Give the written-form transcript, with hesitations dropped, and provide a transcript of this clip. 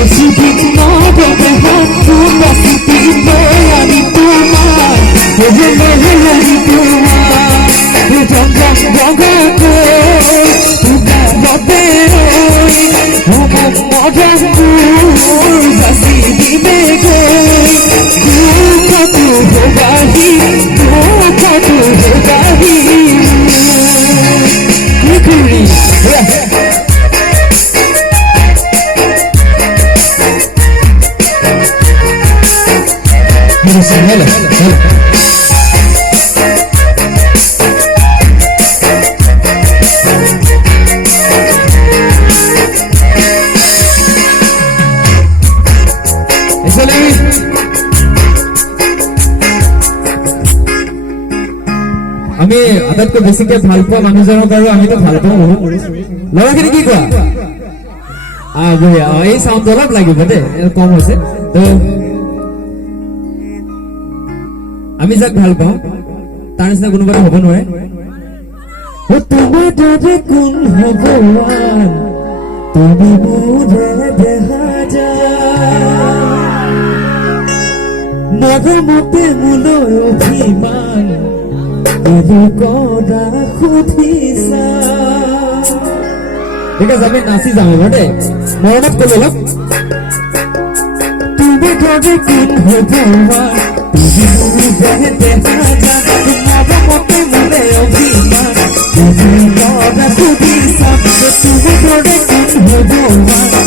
বেশিদিন নবে হাত বাসিতে আমি তোমার মেহলারি তোমার জঙ্গা জগাতে তুগা বতে মজা বাসি দিবে গো দুঃখ তো হোগাহি দুঃখ তো হোগাহি Nikuri Hello. আমি আটাইতকৈ বেছিকে ভাল পোৱা মানুহজনক আৰু আমিতো ভাল পাওঁ ল'ৰাখিনি কি কোৱা এই চাউণ্ড অলপ লাগিব দেই কম হৈছে তো আমি যাক ভাল পাওঁ তাৰ নিচিনা কোনোবাটো হ'ব নোৱাৰে তোমাৰ দৰে কোন ভগৱান তুমি মোৰে দেখা যায় মৰমতে মোলৈ অভিমান কৰা সুধিছা ঠিক আছে আমি নাচি যাম এবাৰ দেই মৰণত ক'লো অলপ তুমি দৰে কোন ভগৱান তুমি মোৰে দেখা যায় মৰমতে মোলৈ অভিমান তুমি কৰা সুধিছা তুমি দৰে কোন ভগৱান